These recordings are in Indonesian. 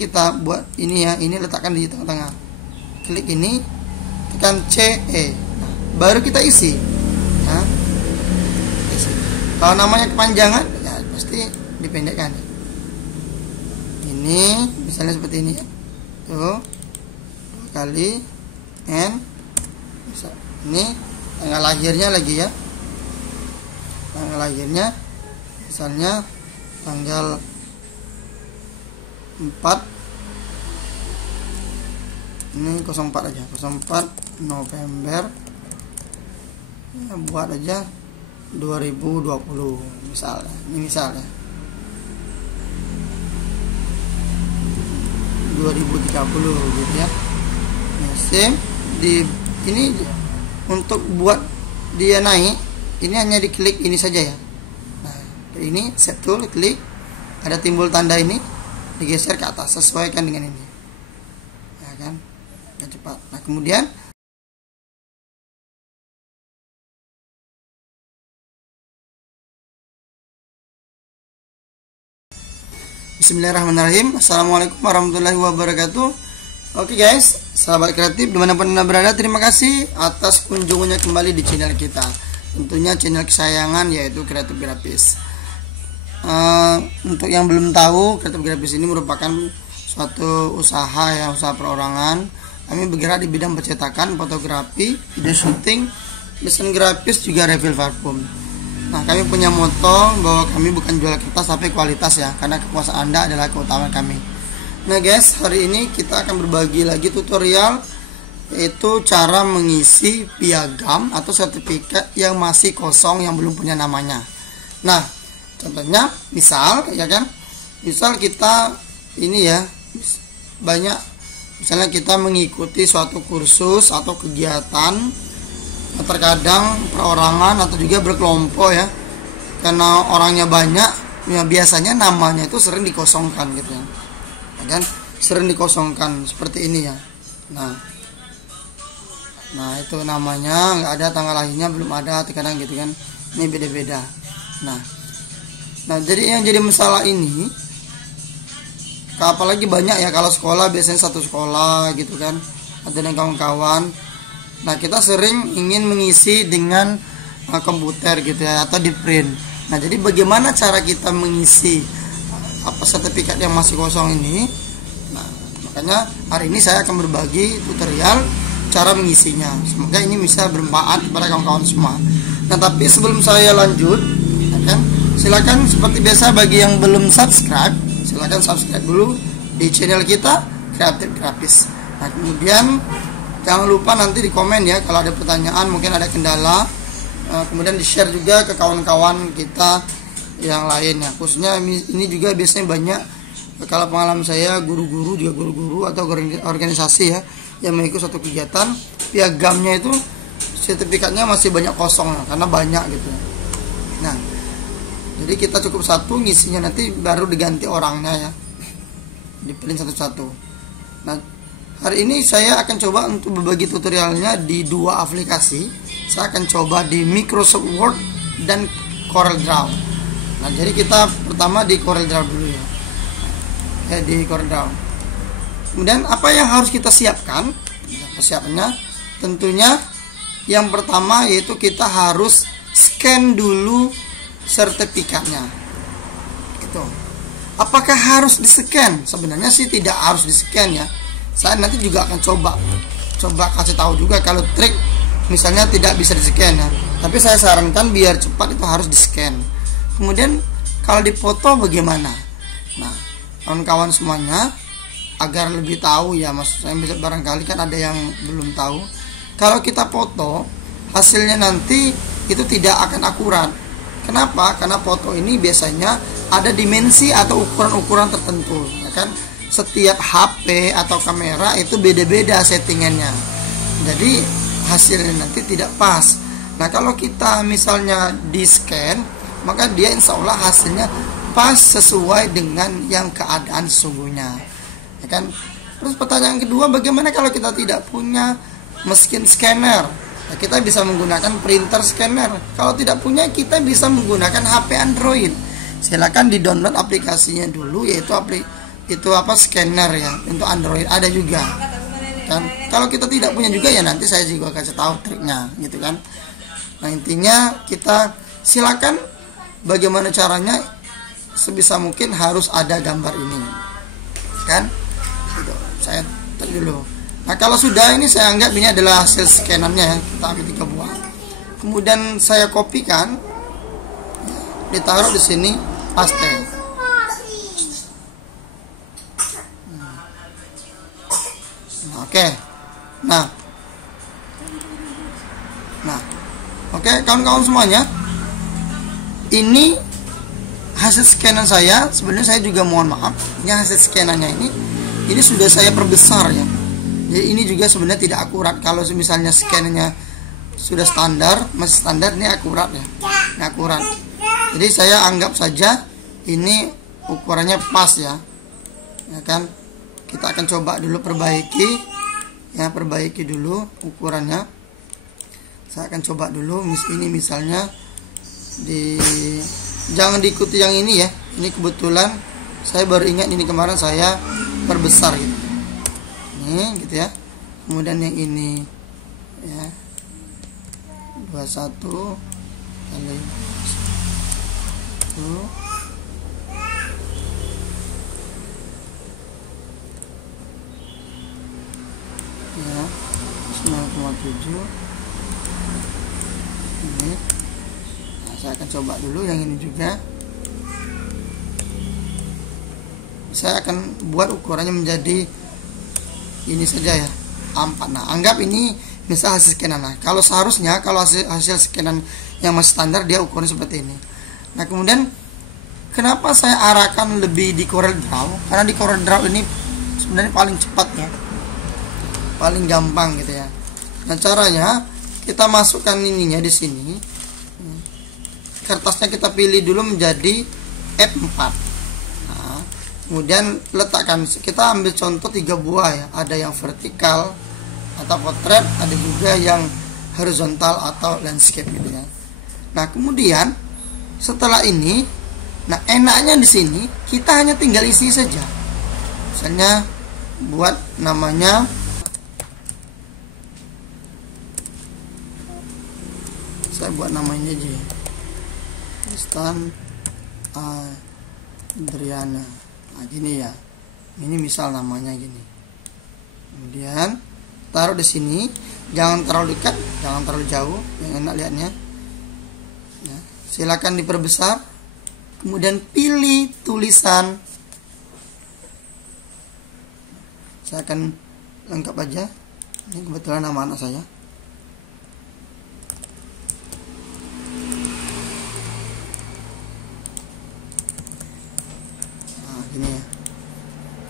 kita buat ini ya, ini letakkan di tengah-tengah, klik ini, tekan CE, nah, baru kita isi. Nah, isi. Kalau namanya kepanjangan ya pasti dipendekkan. Ini misalnya seperti ini ya, tuh 2 kali N, ini tanggal lahirnya lagi ya, tanggal lahirnya misalnya tanggal 4, ini 04 aja, 04 November ya, buat aja 2020 misalnya, ini misalnya 2030 gitu ya. Nah, same di ini untuk buat dia naik, ini hanya diklik ini saja ya. Nah, ini set tool, klik, ada timbul tanda ini, digeser ke atas, sesuaikan dengan ini ya kan, agak cepat. Nah, kemudian Bismillahirrahmanirrahim. Assalamualaikum warahmatullahi wabarakatuh. Oke guys, sahabat kreatif dimanapun Anda berada, terima kasih atas kunjungannya kembali di channel kita, tentunya channel kesayangan yaitu Kreatif Grafis. Untuk yang belum tahu, Kreatif Grafis ini merupakan suatu usaha ya, usaha perorangan. Kami bergerak di bidang percetakan, fotografi, video syuting, desain grafis, juga refill parfum. Nah, kami punya moto bahwa kami bukan jual kertas tapi kualitas ya, karena kepuasan Anda adalah keutamaan kami. Nah guys, hari ini kita akan berbagi lagi tutorial, yaitu cara mengisi piagam atau sertifikat yang masih kosong, yang belum punya namanya. Nah, contohnya misal ya kan, misal kita ini ya, banyak misalnya kita mengikuti suatu kursus atau kegiatan, terkadang perorangan atau juga berkelompok ya, karena orangnya banyak ya, biasanya namanya itu sering dikosongkan gitu ya, kan sering dikosongkan seperti ini ya. Nah itu namanya nggak ada, tanggal lahirnya belum ada, terkadang gitu kan, ini beda-beda. Nah jadi yang jadi masalah ini, apalagi banyak ya kalau sekolah, biasanya satu sekolah gitu kan, atau dengan kawan-kawan. Nah kita sering ingin mengisi dengan komputer gitu ya, atau di print. Nah jadi bagaimana cara kita mengisi sertifikat yang masih kosong ini? Nah makanya hari ini saya akan berbagi tutorial cara mengisinya. Semoga ini bisa bermanfaat kepada kawan-kawan semua. Nah tapi sebelum saya lanjut, ya kan, silakan seperti biasa bagi yang belum subscribe, silakan subscribe dulu di channel kita Kreatif Grafis. Nah kemudian jangan lupa nanti di komen ya kalau ada pertanyaan, mungkin ada kendala, kemudian di share juga ke kawan-kawan kita yang lain ya. Khususnya ini juga biasanya banyak, kalau pengalaman saya, guru-guru juga guru-guru atau organisasi ya, yang mengikuti suatu kegiatan, piagamnya itu sertifikatnya masih banyak kosong ya, karena banyak gitu. Nah jadi kita cukup satu ngisinya, nanti baru diganti orangnya ya, dipilih satu-satu. Nah hari ini saya akan coba untuk berbagi tutorialnya di 2 aplikasi. Saya akan coba di Microsoft Word dan CorelDRAW. Nah jadi kita pertama di CorelDRAW dulu ya, di CorelDRAW. Kemudian apa yang harus kita siapkan? Persiapannya tentunya yang pertama yaitu kita harus scan dulu sertifikatnya. Gitu. Apakah harus di-scan? Sebenarnya sih tidak harus di-scan ya. Saya nanti juga akan coba kasih tahu juga kalau trik misalnya tidak bisa di-scan ya. Tapi saya sarankan biar cepat itu harus di-scan. Kemudian kalau dipoto bagaimana? Nah, kawan-kawan semuanya agar lebih tahu ya, maksud saya bisa barangkali kan ada yang belum tahu. Kalau kita foto, hasilnya nanti itu tidak akan akurat. Kenapa? Karena foto ini biasanya ada dimensi atau ukuran-ukuran tertentu, ya kan? Setiap HP atau kamera itu beda-beda settingannya. Jadi hasilnya nanti tidak pas. Nah kalau kita misalnya di scan, maka dia insya Allah hasilnya pas sesuai dengan yang keadaan sesungguhnya, ya kan? Terus pertanyaan kedua, bagaimana kalau kita tidak punya mesin scanner? Nah, kita bisa menggunakan printer scanner. Kalau tidak punya, kita bisa menggunakan HP Android. Silakan di download aplikasinya dulu, yaitu itu apa, scanner ya untuk Android ada juga kan. Kalau kita tidak punya juga ya nanti saya juga kasih tahu triknya gitu kan. Nah intinya kita silakan bagaimana caranya, sebisa mungkin harus ada gambar ini kan gitu. Saya tadi dulu. Nah kalau sudah, ini saya anggap ini adalah hasil scannernya ya. Kita ambil 3 buah, kemudian saya kopikan, ditaruh di sini, paste. Oke. Nah oke kawan-kawan semuanya, ini hasil scanan saya. Sebenarnya saya juga mohon maaf, ini hasil scanannya ini sudah saya perbesar ya. Jadi ini juga sebenarnya tidak akurat. Kalau misalnya scanannya sudah standar, masih standar, ini akurat ya, ini akurat. Jadi saya anggap saja ini ukurannya pas ya kan. Kita akan coba dulu perbaiki ya, perbaiki dulu ukurannya. Saya akan coba dulu ini misalnya jangan diikuti yang ini ya. Ini kebetulan saya baru ingat, ini kemarin saya perbesar gitu. Ini gitu ya. Kemudian yang ini ya 21 kali 1 ya 9,7 ini. Nah, saya akan coba dulu yang ini juga. Saya akan buat ukurannya menjadi ini saja ya, 4. Nah anggap ini misal hasil scanan. Nah kalau seharusnya kalau hasil scanan yang masih standar dia ukurannya seperti ini. Nah kemudian kenapa saya arahkan lebih di Corel Draw, karena di Corel Draw ini sebenarnya paling cepat ya, paling gampang gitu ya. Nah caranya kita masukkan ininya di sini, kertasnya kita pilih dulu menjadi F4. Nah, kemudian letakkan, kita ambil contoh 3 buah ya, ada yang vertikal atau potret, ada juga yang horizontal atau landscape gitu ya. Nah kemudian setelah ini, nah enaknya di sini kita hanya tinggal isi saja. Misalnya buat namanya saya buat namanya aja ya, Tristan Adriana. Nah gini ya, ini misal namanya gini. Kemudian taruh di sini, jangan terlalu dekat, jangan terlalu jauh, yang enak lihatnya ya. Silakan diperbesar, kemudian pilih tulisan. Saya akan lengkap aja, ini kebetulan nama anak saya. Ini ya.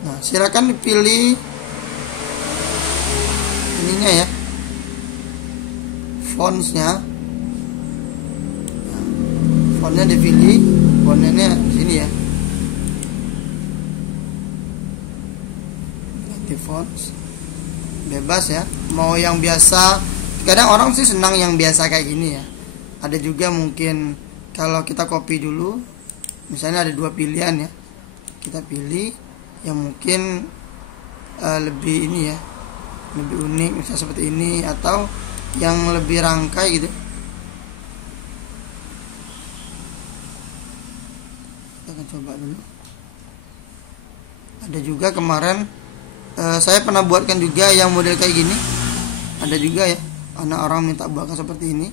Nah silakan dipilih ininya ya, fontsnya. Nah, fontnya dipilih, fontnya di sini ya, ganti fonts, bebas ya, mau yang biasa. Kadang orang sih senang yang biasa kayak gini ya. Ada juga mungkin kalau kita copy dulu, misalnya ada 2 pilihan ya, kita pilih yang mungkin lebih ini ya, lebih unik, misalnya seperti ini, atau yang lebih rangkai gitu. Kita akan coba dulu. Ada juga kemarin saya pernah buatkan juga yang model kayak gini, ada juga ya, anak orang minta buatkan seperti ini.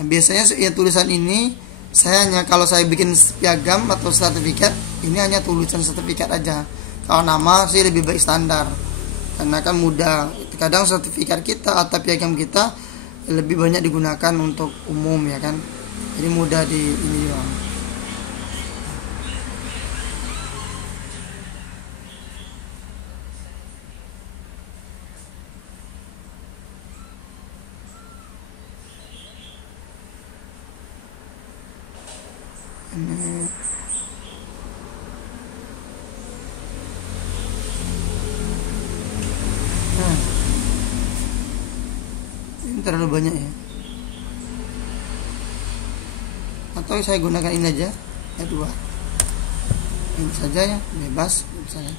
Nah, biasanya ya tulisan ini saya hanya, kalau saya bikin piagam atau sertifikat, ini hanya tulisan sertifikat aja. Kalau nama sih lebih baik standar, karena kan mudah. Kadang sertifikat kita atau piagam kita lebih banyak digunakan untuk umum ya kan, jadi mudah di ini ya. Ini terlalu banyak ya, atau saya gunakan ini aja ya, 2 ini saja ya, bebas misalnya,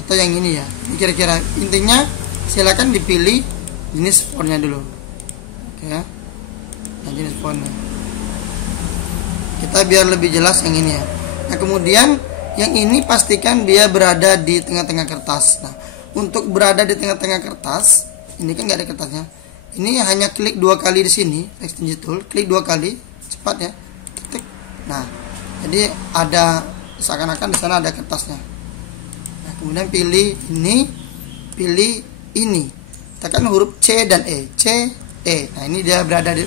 atau yang ini ya. Ini kira-kira intinya, silakan dipilih jenis fontnya dulu. Oke ya, nah, jenis fontnya kita biar lebih jelas yang ini ya. Nah kemudian yang ini pastikan dia berada di tengah-tengah kertas. Nah untuk berada di tengah-tengah kertas, ini kan nggak ada kertasnya, ini hanya klik 2 kali di sini, extension tool, klik 2 kali, cepat ya, ketik. Nah jadi ada seakan-akan di sana ada kertasnya. Nah kemudian pilih ini, tekan huruf C dan E, C, E. Nah ini dia berada di,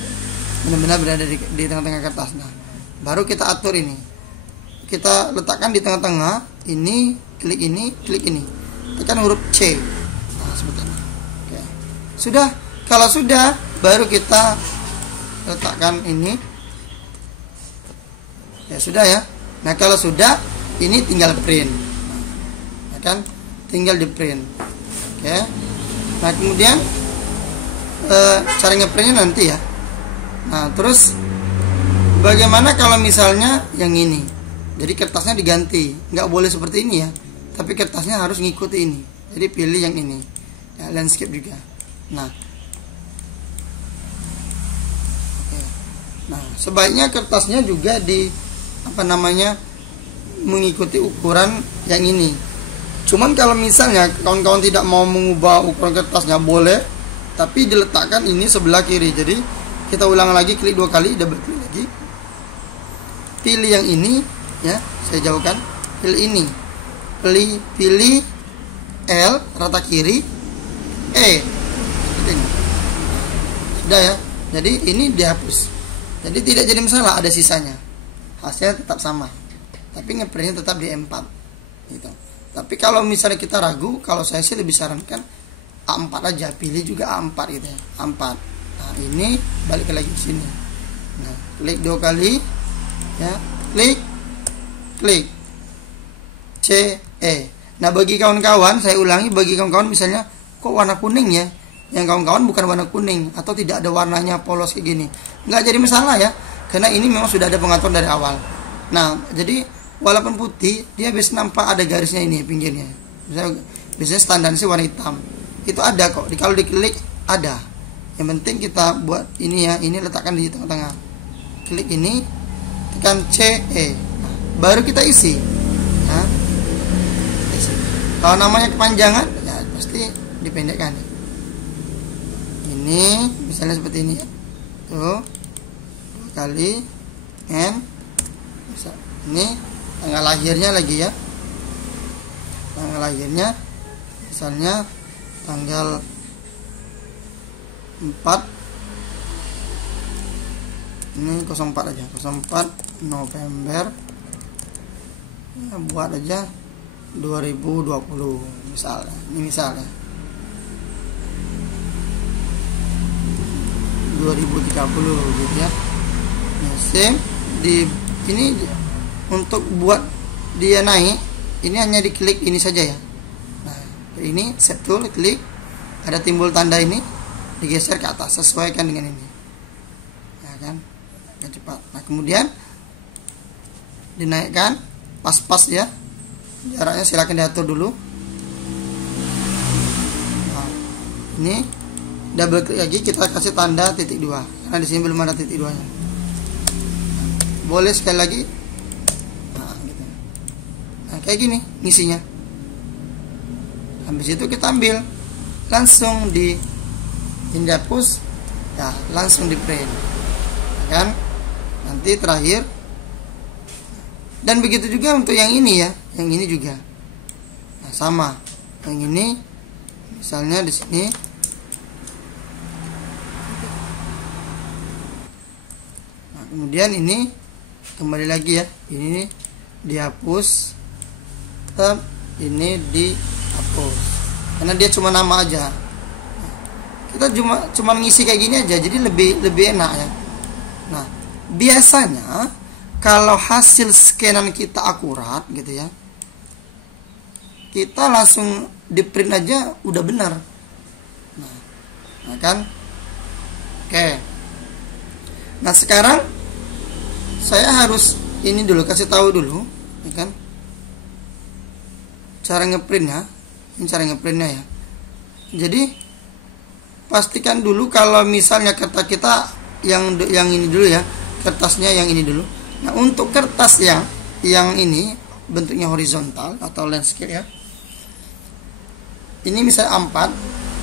benar-benar berada di tengah-tengah kertas. Nah baru kita atur ini, kita letakkan di tengah-tengah, ini, klik ini, tekan huruf C. Nah seperti ini. Oke. Sudah, kalau sudah baru kita letakkan ini. Ya sudah ya. Nah kalau sudah, ini tinggal print. Nah, kan tinggal di print. Oke. Nah kemudian cara ngeprintnya nanti ya. Nah terus bagaimana kalau misalnya yang ini, jadi kertasnya diganti, nggak boleh seperti ini ya, tapi kertasnya harus ngikuti ini, jadi pilih yang ini ya, landscape juga. Nah oke. Nah sebaiknya kertasnya juga di mengikuti ukuran yang ini. Cuman kalau misalnya kawan-kawan tidak mau mengubah ukuran kertasnya, boleh, tapi diletakkan ini sebelah kiri. Jadi kita ulang lagi, klik 2 kali, double klik lagi, pilih yang ini ya, saya jauhkan, pilih ini, pilih L rata kiri, E seperti ini. Sudah ya, jadi ini dihapus, jadi tidak jadi masalah, ada sisanya, hasilnya tetap sama, tapi ngeprintnya tetap di E4 gitu. Tapi kalau misalnya kita ragu, kalau saya sih lebih sarankan A4 aja, pilih juga A4 gitu ya, A4. Nah ini balik lagi ke sini, nah klik 2 kali ya, klik C, E. Nah bagi kawan-kawan, saya ulangi, bagi kawan-kawan misalnya kok warna kuning ya, yang kawan-kawan bukan warna kuning atau tidak ada warnanya polos kayak gini, nggak jadi masalah ya, karena ini memang sudah ada pengaturan dari awal. Nah jadi walaupun putih, dia bisa nampak ada garisnya ini pinggirnya. Biasanya standarnya sih warna hitam, itu ada kok, kalau diklik ada. Yang penting kita buat ini ya, ini letakkan di tengah-tengah, klik ini, tekan C, E. Nah, baru kita isi. Nah, isi. Kalau namanya kepanjangan, ya pasti dipendekkan. Ini misalnya seperti ini, tuh 2 kali, N. Ini tanggal lahirnya lagi ya, tanggal lahirnya misalnya tanggal 4, ini 04 aja, 04 November ya, buat aja 2020 misalnya, ini misalnya 2030 gitu ya. Nah, same di ini untuk buat dia naik, ini hanya diklik ini saja ya. Nah ini set tool, klik, ada timbul tanda ini, digeser ke atas, sesuaikan dengan ini ya kan, yang cepat. Nah kemudian dinaikkan pas-pas ya, jaraknya silakan diatur dulu. Nah, ini double klik lagi, kita kasih tanda titik 2 karena di sini belum ada titik 2 nya. Boleh sekali lagi. Nah, gitu. Nah kayak gini ngisinya. Habis itu kita ambil, langsung dihapus ya, langsung di print ya kan. Nanti terakhir, dan begitu juga untuk yang ini ya, yang ini juga nah, sama yang ini misalnya di sini. Nah kemudian ini kembali lagi ya, ini dihapus, tetap ini dihapus karena dia cuma nama aja. Kita cuma ngisi kayak gini aja, jadi lebih enak ya. Nah biasanya kalau hasil scanan kita akurat gitu ya, kita langsung di print aja udah benar. Nah kan, oke. Nah sekarang saya harus ini dulu, kasih tahu dulu, ya kan, cara ngeprintnya. Ini cara ngeprintnya ya. Jadi pastikan dulu kalau misalnya kertas kita yang ini dulu ya, kertasnya yang ini dulu. Nah, untuk kertas yang ini bentuknya horizontal atau landscape ya, ini misalnya A4,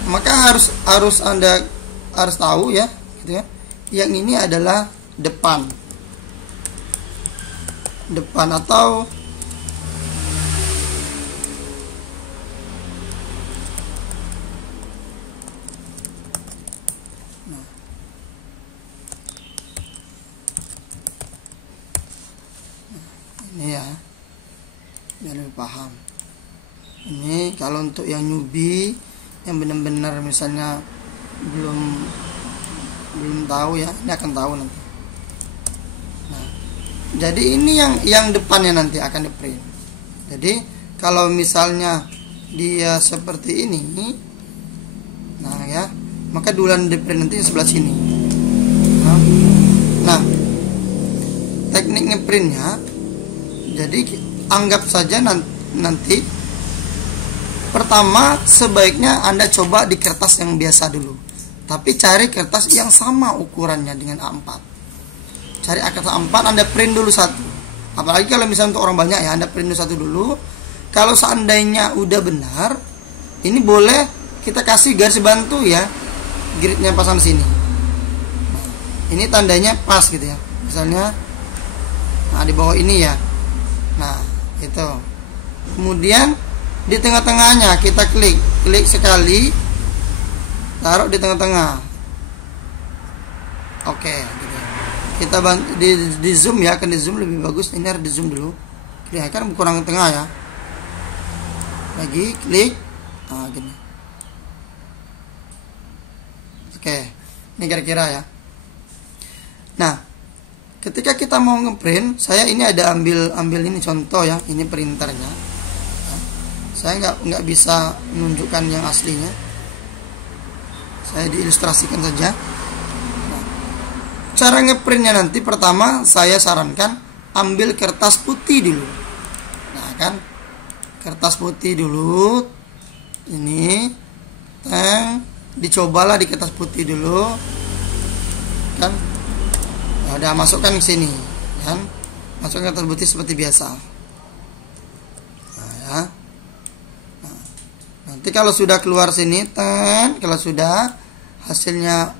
maka harus Anda harus tahu ya, gitu ya. Yang ini adalah depan atau ini ya, biar lebih paham. Ini kalau untuk yang newbie yang benar-benar misalnya belum tahu ya, ini akan tahu nanti. Nah, jadi ini yang depannya nanti akan di print. Jadi kalau misalnya dia seperti ini, nah ya, maka duluan di print nanti sebelah sini. Nah, teknik ngeprintnya, jadi anggap saja nanti pertama sebaiknya Anda coba di kertas yang biasa dulu, tapi cari kertas yang sama ukurannya dengan A4. Cari kertas A4, Anda print dulu satu. Apalagi kalau misalnya untuk orang banyak ya, Anda print dulu satu dulu. Kalau seandainya udah benar, ini boleh kita kasih garis bantu ya, gridnya pasang di sini. Nah, ini tandanya pas gitu ya. Misalnya, nah di bawah ini ya. Nah, itu. Kemudian di tengah-tengahnya kita klik sekali, taruh di tengah-tengah. Oke, gitu. Kita di zoom ya, akan di zoom lebih bagus. Ini harus di zoom dulu. Kelihatan kurang tengah ya. Lagi klik, nah gini. Oke, ini kira-kira ya. Nah, ketika kita mau ngeprint, saya ini ada ambil ini contoh ya, ini printernya. Saya nggak bisa menunjukkan yang aslinya. Saya diilustrasikan saja. Nah, cara ngeprintnya nanti pertama saya sarankan ambil kertas putih dulu. Nah kan, kertas putih dulu. Ini, dicobalah di kertas putih dulu, kan? Nah, udah masukkan ke sini, kan? Masukkan kertas putih seperti biasa. Nah, ya. Nanti kalau sudah keluar sini, kalau sudah hasilnya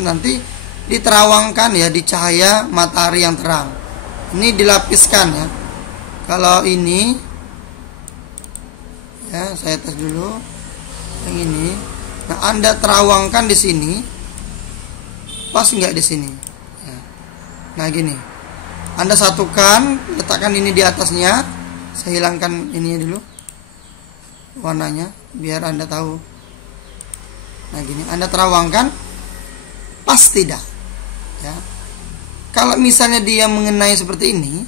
nanti diterawangkan ya di cahaya matahari yang terang. Ini dilapiskan ya. Kalau ini ya, saya tes dulu yang ini. Nah, Anda terawangkan di sini, pas nggak di sini? Ya. Nah gini, Anda satukan, letakkan ini di atasnya. Saya hilangkan ininya dulu, warnanya, biar Anda tahu. Nah gini, Anda terawangkan, pas tidak ya. Kalau misalnya dia mengenai seperti ini,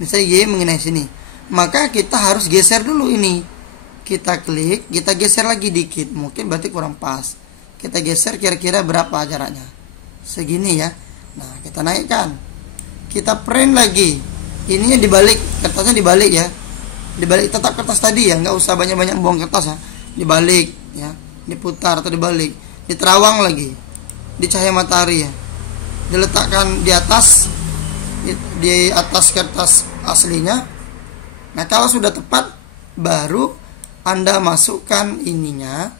misalnya Y mengenai sini, maka kita harus geser dulu ini. Kita klik, kita geser lagi dikit, mungkin berarti kurang pas. Kita geser kira-kira berapa jaraknya, segini ya. Nah kita naikkan, kita print lagi. Ininya dibalik, kertasnya dibalik ya, dibalik tetap kertas tadi ya, nggak usah banyak-banyak buang kertas ya. Dibalik ya, diputar atau dibalik, diterawang lagi di cahaya matahari ya, diletakkan di atas kertas aslinya. Nah kalau sudah tepat, baru Anda masukkan ininya.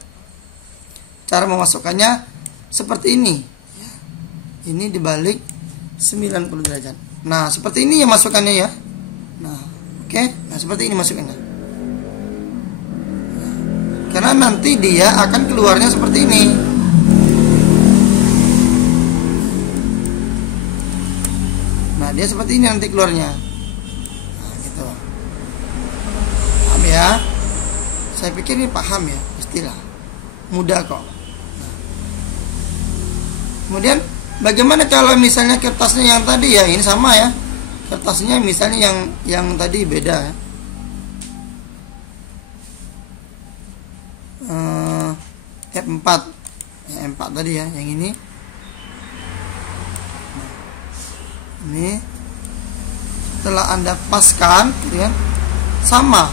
Cara memasukkannya seperti ini ya. Ini dibalik 90 derajat. Nah seperti ini ya masukannya ya. Nah oke, nah seperti ini masukannya. Nah, karena nanti dia akan keluarnya seperti ini. Nah dia seperti ini nanti keluarnya. Nah gitu. Paham ya? Saya pikir ini paham ya, istilah mudah kok. Nah. Kemudian bagaimana kalau misalnya kertasnya yang tadi ya, ini sama ya. Kertasnya misalnya yang tadi beda ya. F4 ya, M4 tadi ya, yang ini. Nah. Ini setelah Anda paskan gitu kan, sama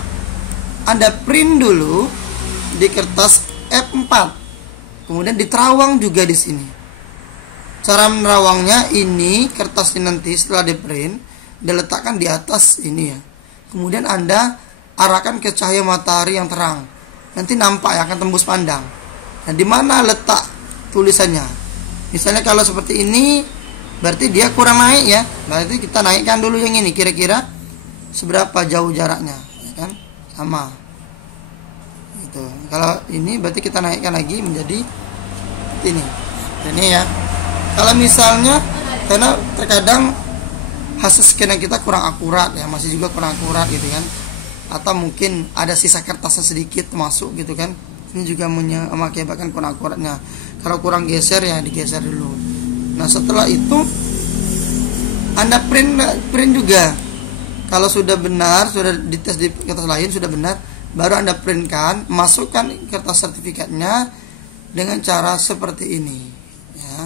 Anda print dulu di kertas F4, kemudian diterawang juga di sini. Cara menerawangnya, ini kertas ini nanti setelah di print diletakkan di atas ini ya, kemudian Anda arahkan ke cahaya matahari yang terang, nanti nampak ya, akan tembus pandang. Nah, di mana letak tulisannya? Misalnya kalau seperti ini, berarti dia kurang naik ya, berarti kita naikkan dulu yang ini, kira-kira seberapa jauh jaraknya ya kan, sama itu. Kalau ini berarti kita naikkan lagi menjadi ini ya. Kalau misalnya karena terkadang hasil scan kita kurang akurat ya, masih juga kurang akurat gitu kan, atau mungkin ada sisa kertasnya sedikit masuk gitu kan, ini juga mengakibatkan kurang akuratnya. Kalau kurang geser ya digeser dulu. Nah, setelah itu Anda print juga. Kalau sudah benar, sudah dites di kertas lain sudah benar, baru Anda printkan, masukkan kertas sertifikatnya dengan cara seperti ini ya.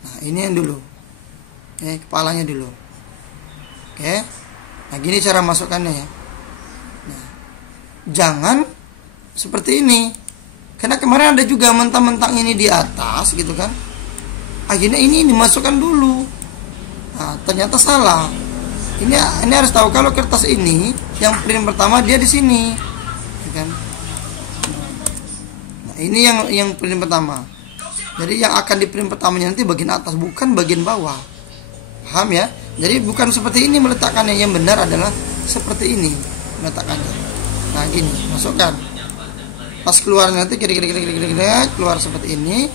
Nah, ini yang dulu, kepalanya dulu. Oke, nah gini cara masukkannya ya. Nah, jangan seperti ini, karena kemarin ada juga mentang-mentang ini di atas gitu kan, akhirnya ini dimasukkan dulu. Nah, ternyata salah. Ini harus tahu kalau kertas ini yang print pertama dia di sini, ya kan? Nah, ini yang print pertama. Jadi yang akan di print pertamanya nanti bagian atas, bukan bagian bawah. Paham ya? Jadi bukan seperti ini meletakkannya, yang benar adalah seperti ini meletakkannya. Nah, gini, masukkan. Pas keluar nanti kira-kira keluar seperti ini,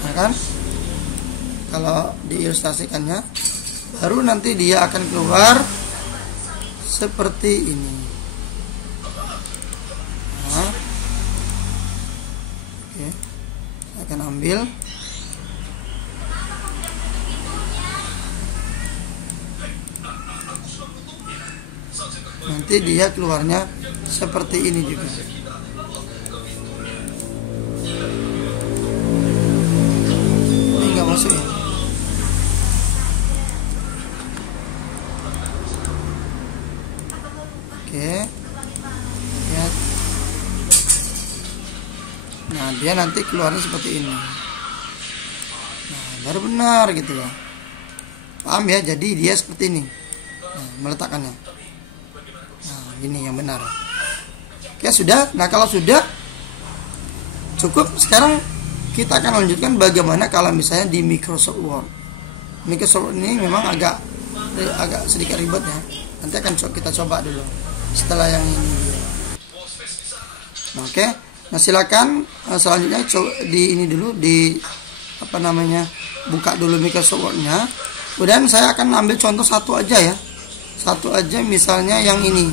nah kan? Kalau diilustrasikannya, baru nanti dia akan keluar seperti ini. Nah, oke, saya akan ambil. Nanti dia keluarnya seperti ini juga. Ini nggak masuk ya. Oke, lihat. Nah, dia nanti keluarnya seperti ini. Nah, baru benar gitu ya. Paham ya? Jadi dia seperti ini. Nah, meletakkannya. Nah, ini yang benar. Oke, sudah. Nah, kalau sudah cukup, sekarang kita akan lanjutkan bagaimana kalau misalnya di Microsoft Word. Microsoft Word ini memang agak sedikit ribet ya. Nanti akan kita coba dulu setelah yang ini. Nah, oke. Nah, silakan selanjutnya di ini dulu, di buka dulu Microsoft Word-nya. Kemudian saya akan ambil contoh satu aja ya. Satu aja, misalnya yang ini.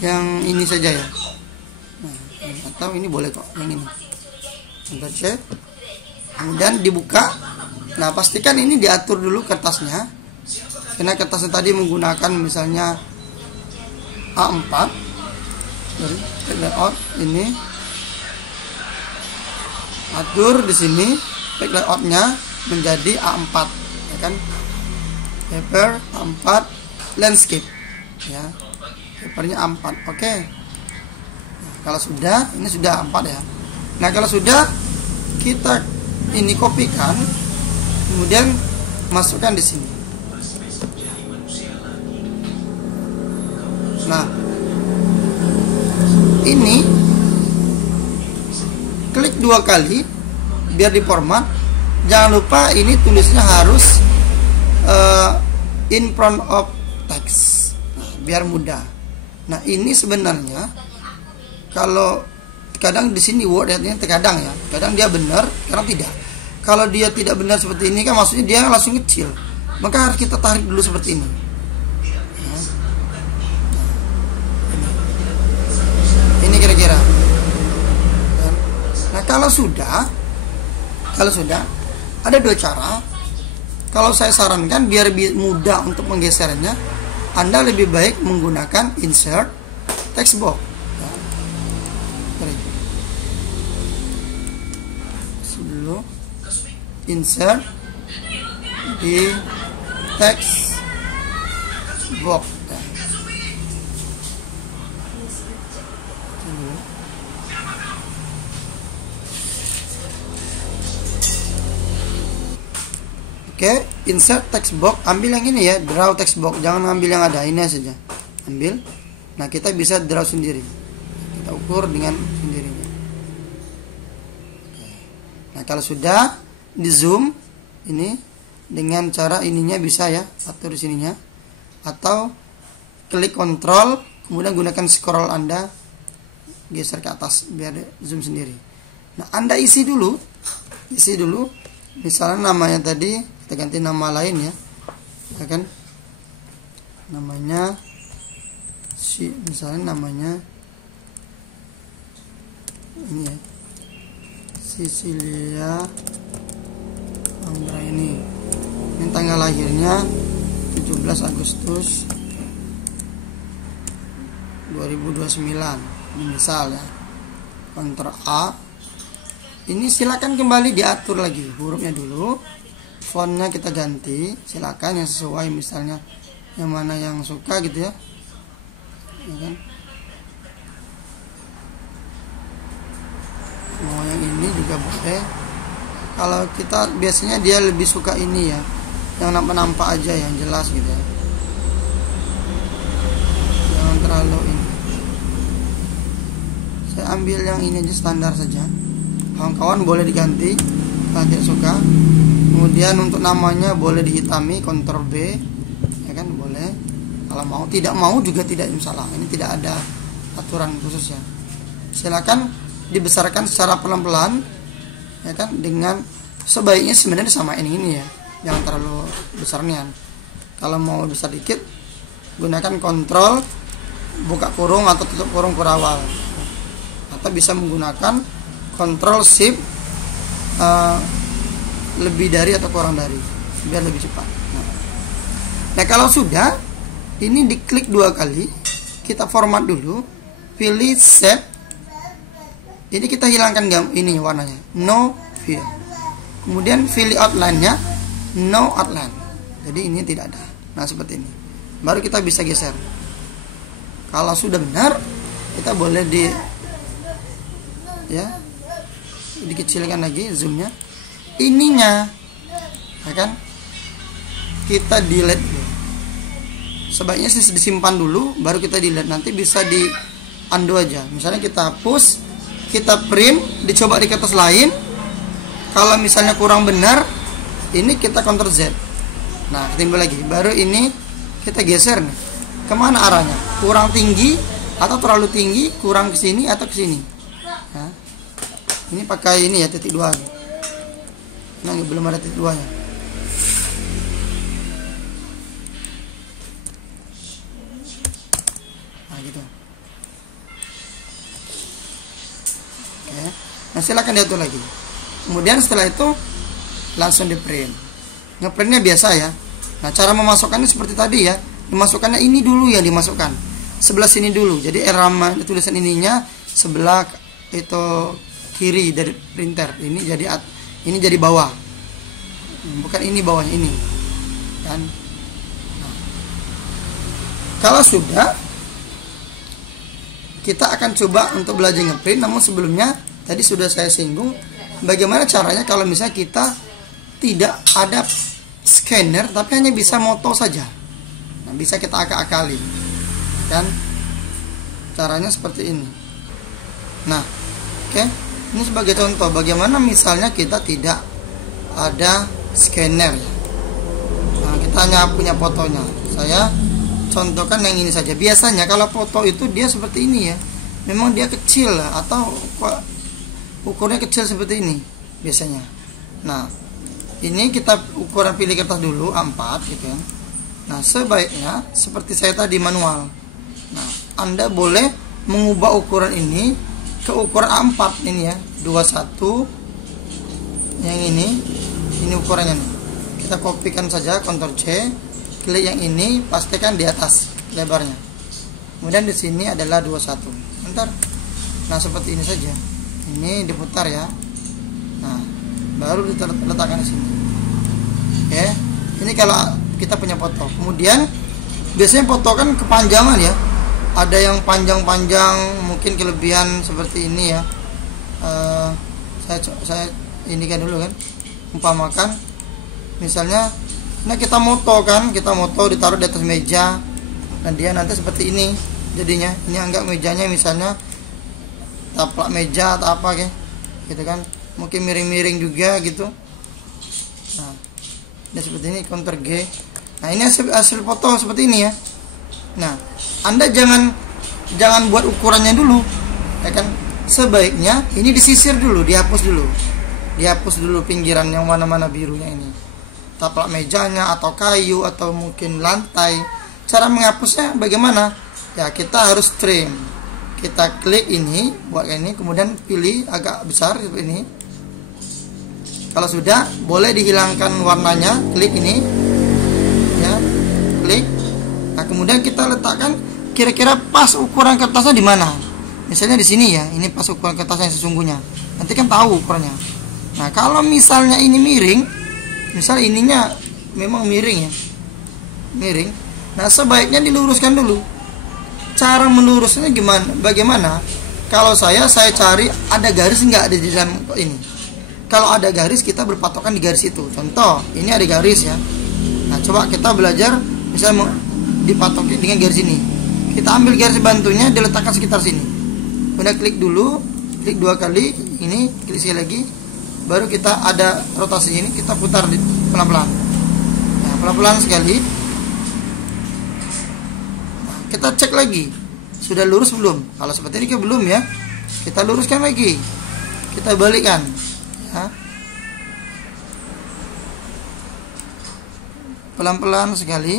Yang ini saja ya. Nah, atau ini boleh kok, yang ini. Enter C. Kemudian dibuka. Nah, pastikan ini diatur dulu kertasnya. Karena kertasnya tadi menggunakan misalnya A4 dari layout ini, atur di sini layoutnya menjadi A4 ya kan, paper A4 landscape ya, papernya A4. Oke. Nah, kalau sudah, ini sudah A4 ya. Nah, kalau sudah, kita ini kopikan, kemudian masukkan di sini. Nah, ini klik 2 kali biar diformat. Jangan lupa ini tulisnya harus in front of text, nah, biar mudah. Nah, ini sebenarnya kalau kadang di sini Word artinya terkadang ya, kadang dia benar, kadang tidak. Kalau dia tidak benar seperti ini kan maksudnya dia langsung kecil, maka harus kita tarik dulu seperti ini. Ini kira-kira. Nah, kalau sudah ada 2 cara. Kalau saya sarankan biar mudah untuk menggesernya, Anda lebih baik menggunakan insert text box. Dulu insert di text box. Oke, insert text box, ambil yang ini ya, draw text box, jangan ambil yang ada, ini saja. Ambil. Nah, kita bisa draw sendiri. Kita ukur dengan sendirinya. Nah, kalau sudah di zoom ini dengan cara ininya bisa ya, atur di sininya. Atau klik kontrol, kemudian gunakan scroll Anda geser ke atas biar zoom sendiri. Nah, Anda isi dulu. Misalnya namanya tadi kita ganti nama lain ya kan, namanya misalnya namanya ini ya, Cecilia Anggra ini tanggal lahirnya 17 Agustus 2029 misal ya. Ctrl A. Ini silakan kembali diatur lagi hurufnya dulu, fontnya kita ganti, silakan yang sesuai, misalnya yang mana yang suka gitu ya, kan? Mau yang ini juga boleh. Kalau kita biasanya dia lebih suka ini ya, yang nampak-nampak aja, yang jelas gitu ya, jangan terlalu ini. Saya ambil yang ini aja, standar saja. Kawan-kawan boleh diganti kalau tidak suka. Kemudian untuk namanya boleh dihitami, Ctrl B ya kan, boleh. Kalau mau, tidak mau juga tidak masalah. Ini tidak ada aturan khusus ya. Silakan dibesarkan secara pelan-pelan ya kan, dengan sebaiknya sebenarnya disamain ini ya, jangan terlalu besarnya. Kalau mau besar dikit, gunakan kontrol buka kurung atau tutup kurung kurawal, atau bisa menggunakan Ctrl Shift lebih dari atau kurang dari, biar lebih cepat. Nah, kalau sudah ini diklik 2 kali, kita format dulu, pilih set. Ini kita hilangkan ini warnanya, no fill. Kemudian pilih outline-nya, no outline. Jadi ini tidak ada. Nah, seperti ini. Baru kita bisa geser. Kalau sudah benar, kita boleh dikecilkan lagi zoomnya, ininya ya kan, kita delete dulu. Sebaiknya sih disimpan dulu baru kita delete, nanti bisa di undo aja. Misalnya kita hapus, kita print, dicoba di kertas lain, kalau misalnya kurang benar, ini kita Ctrl Z. Nah, timbul lagi, baru ini kita geser nih, kemana arahnya, kurang tinggi atau terlalu tinggi, kurang ke sini atau ke sini. Nah, ini pakai ini ya, titik 2 nih. Nah, belum ada titik 2 nya. Nah, gitu. Oke. Nah, silakan diatur lagi. Kemudian setelah itu langsung di print. Ngeprintnya biasa ya. Nah, cara memasukkannya seperti tadi ya. Dimasukkannya ini dulu ya, dimasukkan sebelah sini dulu. Jadi irama tulisan ininya sebelah itu kiri dari printer, ini jadi bawah, bukan ini bawahnya ini kan. Nah, kalau sudah, kita akan coba untuk belajar ngeprint. Namun sebelumnya tadi sudah saya singgung bagaimana caranya kalau misalnya kita tidak ada scanner tapi hanya bisa moto saja. Nah, bisa kita akali kan, caranya seperti ini. Nah, oke. Ini sebagai contoh bagaimana misalnya kita tidak ada scanner. Nah, kita hanya punya fotonya. Saya contohkan yang ini saja. Biasanya kalau foto itu dia seperti ini ya. Memang dia kecil atau ukurnya kecil seperti ini biasanya. Nah, ini kita ukuran pilih kertas dulu A4 gitu ya. Nah, sebaiknya seperti saya tadi manual. Nah, Anda boleh mengubah ukuran ini ke ukuran A4 ini ya, 21. Yang ini ukurannya nih. Kita kopikan saja, Ctrl C, klik yang ini, pastikan di atas lebarnya. Kemudian di sini adalah 21. Bentar. Nah, seperti ini saja. Ini diputar ya. Nah, baru diletakkan di sini. Oke. Ini kalau kita punya foto. Kemudian biasanya foto kan kepanjangan ya. Ada yang panjang-panjang, mungkin kelebihan seperti ini ya. Saya ini kan dulu kan, umpamakan misalnya, nah kita moto kan, kita moto ditaruh di atas meja, dan dia nanti seperti ini jadinya. Ini anggap mejanya misalnya taplak meja atau apa gitu kan, mungkin miring-miring juga gitu. Nah ini seperti ini, counter G. Nah ini hasil foto seperti ini ya. Nah Anda jangan buat ukurannya dulu ya kan. Sebaiknya ini disisir dulu, dihapus dulu pinggiran yang mana-mana birunya ini, taplak mejanya atau kayu atau mungkin lantai. Cara menghapusnya bagaimana ya, kita harus trim. Kita klik ini, buat ini, kemudian pilih agak besar seperti ini. Kalau sudah, boleh dihilangkan warnanya, klik ini ya, klik. Nah kemudian kita letakkan kira-kira pas ukuran kertasnya di mana. Misalnya di sini ya, ini pas ukuran kertasnya yang sesungguhnya. Nanti kan tahu ukurannya. Nah kalau misalnya ini miring, misal ininya memang miring ya, miring. Nah sebaiknya diluruskan dulu. Cara melurusnya gimana? Bagaimana? Kalau saya cari ada garis nggak di dalam ini. Kalau ada garis, kita berpatokan di garis itu. Contoh, ini ada garis ya. Nah coba kita belajar, misalnya dipatokin dengan garis ini. Kita ambil garis bantunya, diletakkan sekitar sini. Udah klik dulu, klik 2 kali, ini klik sekali lagi, baru kita ada rotasi ini, kita putar pelan-pelan. Nah, pelan-pelan sekali. Nah, kita cek lagi, sudah lurus belum? Kalau seperti ini belum ya, kita luruskan lagi, kita balikkan. Ya. Pelan-pelan sekali.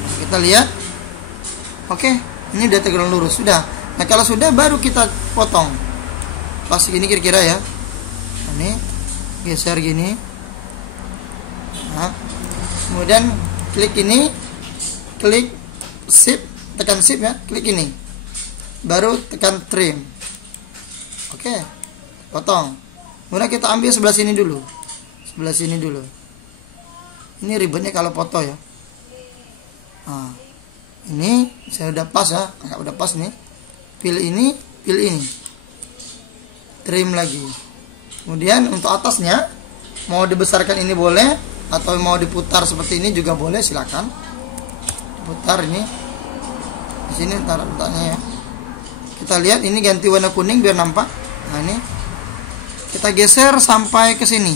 Nah, kita lihat, oke. Ini udah tergolong lurus, sudah. Nah kalau sudah, baru kita potong pas gini kira-kira ya. Ini geser gini. Nah, kemudian klik ini, klik shift, tekan shift ya, klik ini, baru tekan trim. Oke, potong. Kemudian kita ambil sebelah sini dulu, sebelah sini dulu. Ini ribetnya kalau foto ya. Nah, ini saya udah pas ya, udah pas nih. Pilih ini, trim lagi. Kemudian untuk atasnya, mau dibesarkan ini boleh, atau mau diputar seperti ini juga boleh, silakan. Putar ini, di sini taruh letaknya ya. Kita lihat ini ganti warna kuning biar nampak. Nah ini kita geser sampai ke sini,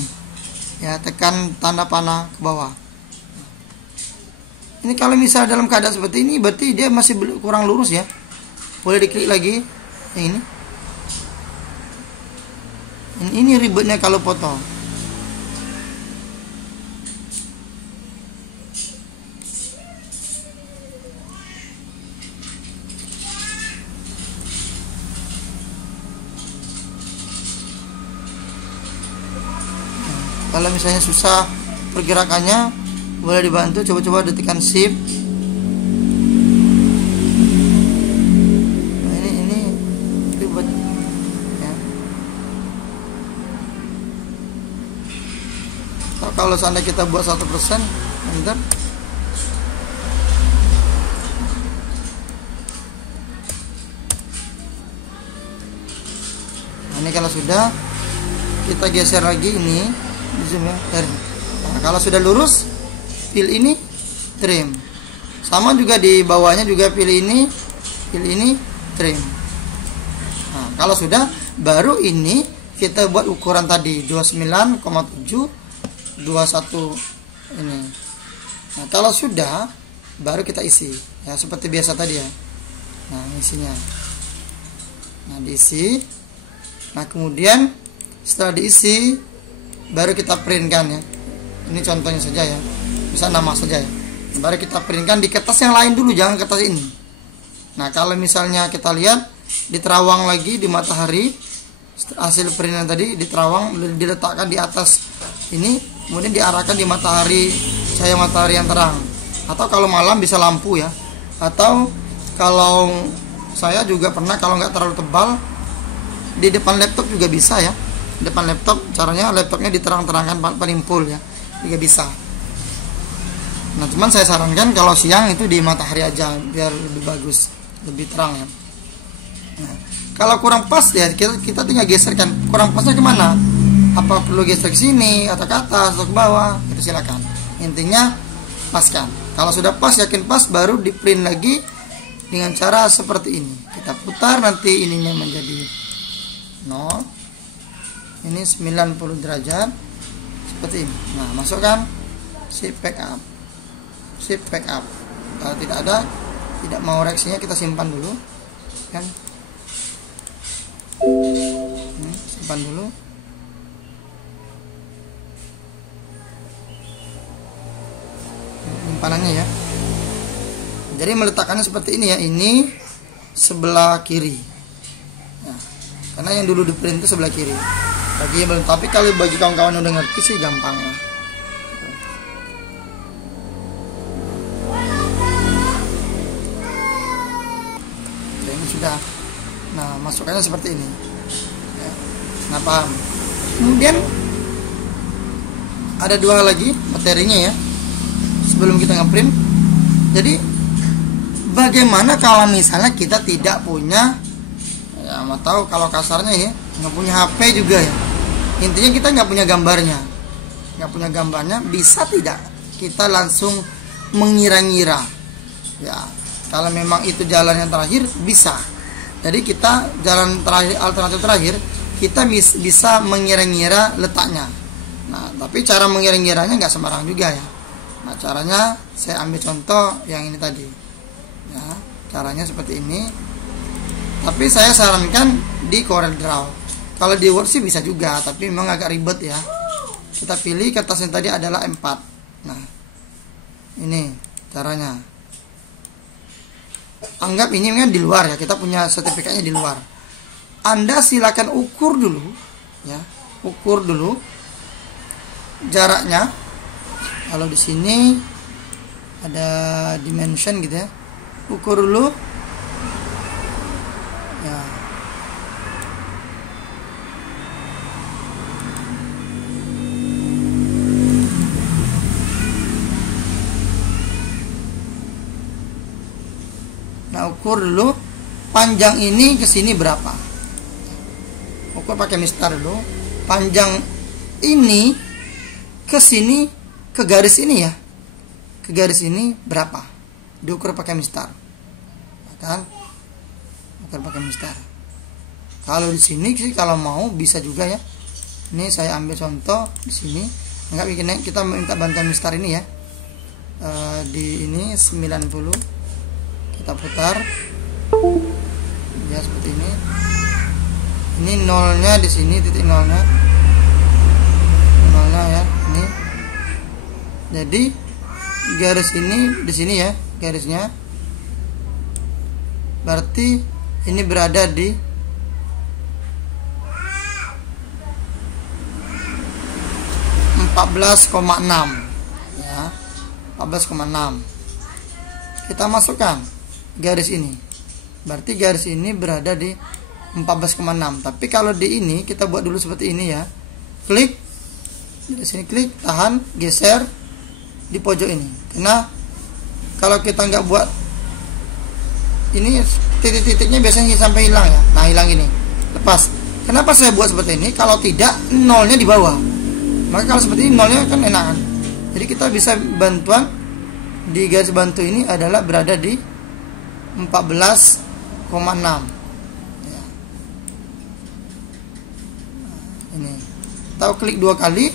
ya, tekan tanda panah ke bawah. Ini kalau misal dalam keadaan seperti ini, berarti dia masih kurang lurus ya. Boleh diklik lagi yang ini. Ini ribetnya kalau foto. Kalau misalnya susah pergerakannya, boleh dibantu, coba-coba tekan shift. Nah, ini ribet ya. Kalau seandainya kita buat 1%, enter. Nah, ini kalau sudah, kita geser lagi ini, zoom ya. Nah, kalau sudah lurus, pilih ini, trim. Sama juga di bawahnya juga pilih ini, trim. Nah, kalau sudah, baru ini kita buat ukuran tadi 29,7 21 ini. Nah, kalau sudah, baru kita isi ya seperti biasa tadi ya. Nah, isinya. Nah, diisi. Nah, kemudian setelah diisi, baru kita printkan ya. Ini contohnya saja ya. Bisa nama saja ya. Baru kita printkan di kertas yang lain dulu, jangan kertas ini. Nah kalau misalnya kita lihat di terawang lagi di matahari, hasil printan tadi di terawang diletakkan di atas ini, kemudian diarahkan di matahari, cahaya matahari yang terang. Atau kalau malam bisa lampu ya. Atau kalau saya juga pernah, kalau nggak terlalu tebal, di depan laptop juga bisa ya. Depan laptop, caranya laptopnya diterang-terangkan paling full ya. juga bisa. Nah cuman saya sarankan kalau siang itu di matahari aja biar lebih bagus, lebih terang ya. Nah, kalau kurang pas ya kita tinggal geserkan. Kurang pasnya kemana? Apa perlu geser ke sini atau ke atas atau ke bawah? Itu silakan. Intinya paskan. Kalau sudah pas, yakin pas, baru di print lagi dengan cara seperti ini. Kita putar, nanti ininya menjadi 0. Ini 90 derajat seperti ini. Nah masukkan shift backup. Shift backup. Kalau tidak ada, tidak mau reaksinya, kita simpan dulu kan. Simpan dulu. Simpanannya ya. Jadi meletakkannya seperti ini ya. Ini sebelah kiri ya, karena yang dulu di print itu sebelah kiri. Bagi yang belum, tapi kalau bagi kawan-kawan yang udah ngerti sih gampang ya. Oke, ini sudah. Nah masukannya seperti ini ya. Nah paham. Kemudian ada dua lagi materinya ya sebelum kita ngeprint. Jadi bagaimana kalau misalnya kita tidak punya ya, mau tahu kalau kasarnya ya, nggak punya HP juga ya. Intinya kita nggak punya gambarnya, bisa tidak kita langsung mengira-ngira ya. Kalau memang itu jalan yang terakhir bisa. Jadi kita jalan terakhir, alternatif terakhir, kita bisa mengira-ngira letaknya. Nah tapi cara mengira-ngiranya nggak sembarang juga ya. Nah caranya saya ambil contoh yang ini tadi ya, caranya seperti ini. Tapi saya sarankan di Corel Draw. Kalau di Word sih bisa juga, tapi memang agak ribet ya. Kita pilih kertasnya tadi adalah M4. Nah ini caranya. Anggap ini kan di luar ya, kita punya sertifikatnya di luar. Anda silakan ukur dulu ya, ukur dulu jaraknya. Kalau di sini ada dimension gitu ya, ukur dulu ya. Nah ukur dulu panjang ini ke sini berapa, ukur pakai mistar dulu. Panjang ini ke sini, ke garis ini ya, ke garis ini berapa, diukur pakai mistar kan, ukur pakai mistar. Kalau di sini sih kalau mau bisa juga ya. Ini saya ambil contoh di sini, enggak bikin kita minta bantuan mistar ini ya. Di ini 90 kita putar ya seperti ini. Ini nolnya di sini, titik nolnya ya ini. Jadi garis ini di sini ya, garisnya berarti ini berada di 14,6 ya, 14,6. Kita masukkan garis ini, berarti garis ini berada di 14,6. Tapi kalau di ini kita buat dulu seperti ini ya, klik di sini, klik, tahan, geser di pojok ini. Karena kalau kita nggak buat ini, titik-titiknya biasanya sampai hilang ya. Nah hilang ini, lepas. Kenapa saya buat seperti ini? Kalau tidak, nolnya di bawah. Maka kalau seperti ini nolnya kan enakan. Jadi kita bisa bantuan di garis bantu ini adalah berada di 14,6 ya. Ini tahu, klik 2 kali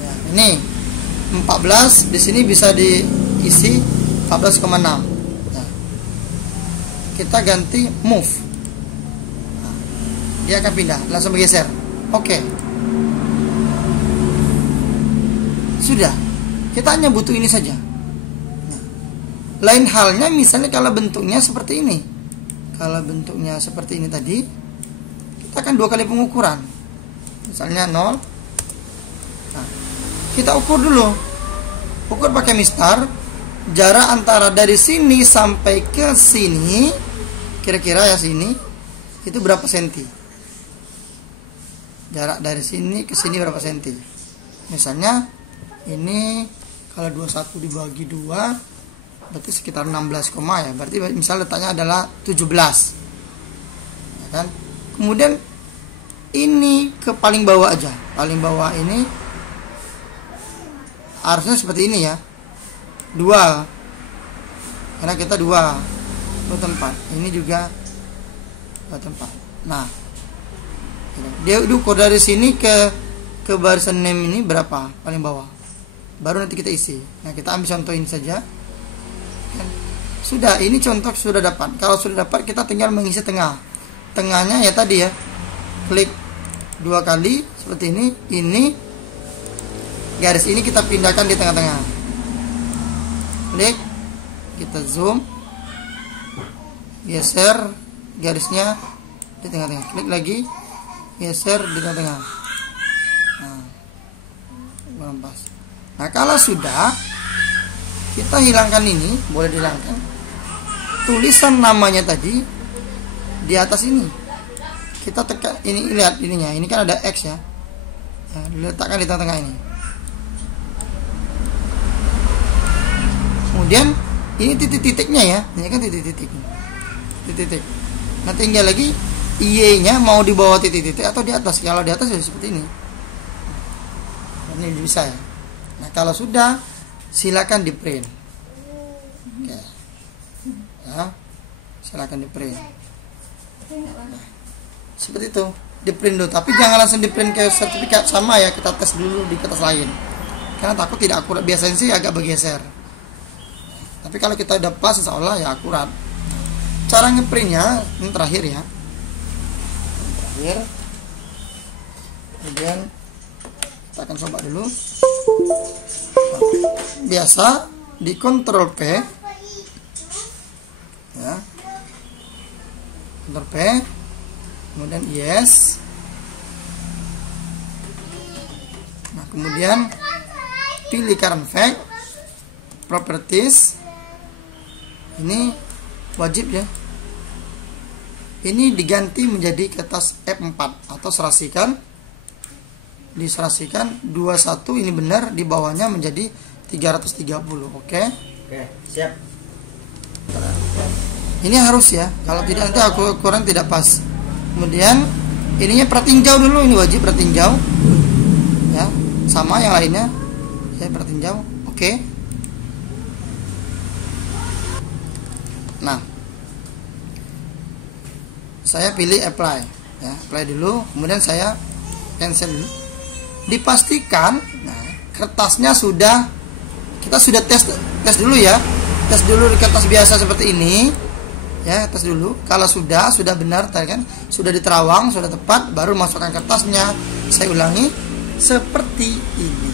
ya, ini 14 di sini bisa diisi 14,6 ya. Kita ganti move, nah, dia akan pindah, langsung bergeser. Oke. Sudah, kita hanya butuh ini saja. Nah, lain halnya misalnya kalau bentuknya seperti ini. Kalau bentuknya seperti ini tadi, kita akan 2 kali pengukuran. Misalnya 0. Nah, kita ukur dulu. Ukur pakai mistar. Jarak antara dari sini sampai ke sini, kira-kira ya sini, itu berapa senti? Jarak dari sini ke sini berapa senti? Misalnya ini kalau 21 dibagi 2 berarti sekitar 16, ya. Berarti misal letaknya adalah 17. Ya kan? Kemudian ini ke paling bawah aja. Paling bawah ini harusnya seperti ini ya. 2. Karena kita 2 tempat. Ini juga 2 tempat. Nah, dia ukur dari sini ke barisan name ini berapa paling bawah, baru nanti kita isi. Nah, kita ambil contoh ini saja. Sudah, ini contoh sudah dapat. Kalau sudah dapat, kita tinggal mengisi tengahnya ya tadi ya, klik 2 kali seperti ini garis ini kita pindahkan di tengah-tengah, klik, kita zoom, geser garisnya di tengah-tengah, klik lagi, geser di tengah-tengah. Nah, kalau sudah, kita hilangkan ini, boleh dihilangkan. Tulisan namanya tadi di atas ini. Kita tekan ini, lihat ininya. Ini kan ada X ya. Nah, diletakkan di tengah-tengah ini. Kemudian ini titik-titiknya ya. Ini kan titik-titik. Titik-titik. Nah, tinggal lagi Y-nya mau di bawah titik-titik atau di atas. Kalau di atas ya seperti ini. Ini bisa ya. Nah, kalau sudah, silakan di print. Oke. Ya, silakan di print. Nah, seperti itu, di print dulu. Tapi jangan langsung di print ke sertifikat, sama ya. Kita tes dulu di kertas lain. Karena takut tidak akurat. Biasanya sih agak bergeser. Tapi kalau kita udah pas, insya Allah ya akurat. Cara ngeprintnya ini terakhir ya. Terakhir. Kemudian kita akan coba dulu. Biasa di Ctrl P ya, Ctrl P, kemudian yes. Nah, kemudian pilih current fact, properties. Ini wajib ya, ini diganti menjadi kertas F4 atau diserasikan 21, ini benar, di bawahnya menjadi 330. Oke, siap. Ini harus ya, kalau tidak nanti aku kurang tidak pas. Kemudian ininya pratinjau dulu, ini wajib pratinjau ya, sama yang lainnya saya pratinjau. Oke. Nah, saya pilih apply ya, apply dulu, kemudian saya cancel dulu. Dipastikan, nah, kertasnya kita sudah tes dulu ya, tes dulu di kertas biasa seperti ini ya, tes dulu. Kalau sudah benar tadi kan, sudah diterawang, sudah tepat, baru masukkan kertasnya. Saya ulangi seperti ini,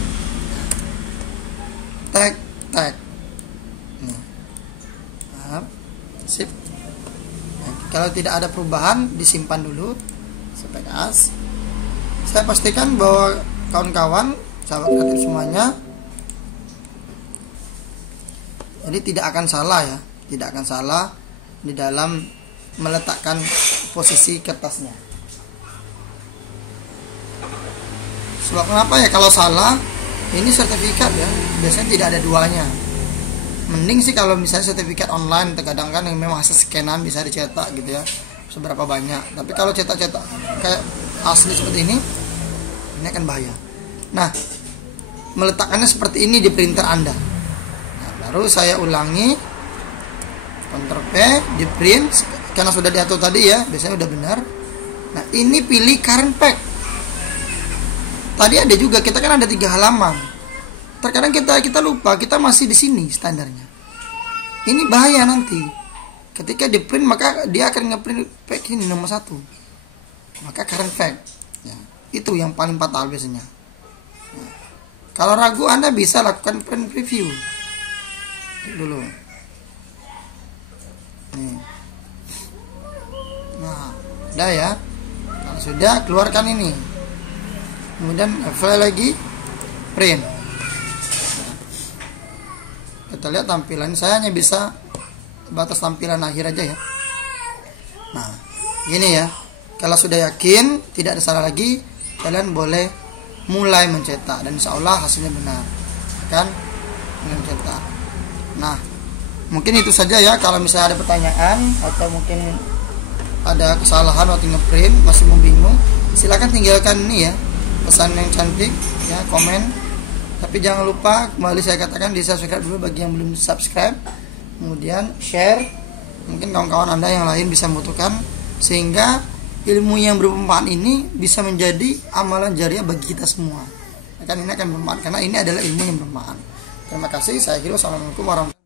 tag. Nah, sip. Nah, kalau tidak ada perubahan, disimpan dulu sampai as. Saya pastikan bahwa kawan-kawan, sahabat kreatif semuanya, jadi tidak akan salah ya, tidak akan salah di dalam meletakkan posisi kertasnya. Sebab kenapa ya, kalau salah, ini sertifikat ya, biasanya tidak ada duanya. Mending sih kalau misalnya sertifikat online, terkadang kan yang memang hasil scanan bisa dicetak gitu ya, seberapa banyak. Tapi kalau cetak-cetak kayak asli seperti ini akan bahaya. Nah, meletakkannya seperti ini di printer Anda. Nah, baru saya ulangi, Ctrl P, di print, karena sudah diatur tadi ya, biasanya udah benar. Nah, ini pilih current pack. Tadi ada juga, kita kan ada 3 halaman. Terkadang kita lupa, kita masih di sini standarnya. Ini bahaya nanti. Ketika di print, maka dia akan ngeprint pack ini nomor 1. Maka current pack. Ya, itu yang paling fatal biasanya. Nah, kalau ragu, Anda bisa lakukan print preview dulu. Nih. Nah, udah ya. Kalau sudah, keluarkan ini. Kemudian apply lagi, print. Kita lihat tampilan. Saya hanya bisa batas tampilan akhir aja ya. Nah, gini ya. Kalau sudah yakin tidak ada salah lagi, kalian boleh mulai mencetak, dan insya Allah hasilnya benar kan, mencetak. Nah mungkin itu saja ya. Kalau misalnya ada pertanyaan atau mungkin ada kesalahan waktu ngeprint masih membingung, silakan tinggalkan ini ya, pesan yang cantik ya, komen. Tapi jangan lupa, kembali saya katakan, di subscribe dulu bagi yang belum subscribe, kemudian share, mungkin kawan-kawan Anda yang lain bisa membutuhkan, sehingga ilmu yang bermanfaat ini bisa menjadi amalan jariah bagi kita semua. Kan ini akan bermanfaat karena ini adalah ilmu yang bermanfaat. Terima kasih, saya kira. Wassalamualaikum warahmatullahi wabarakatuh.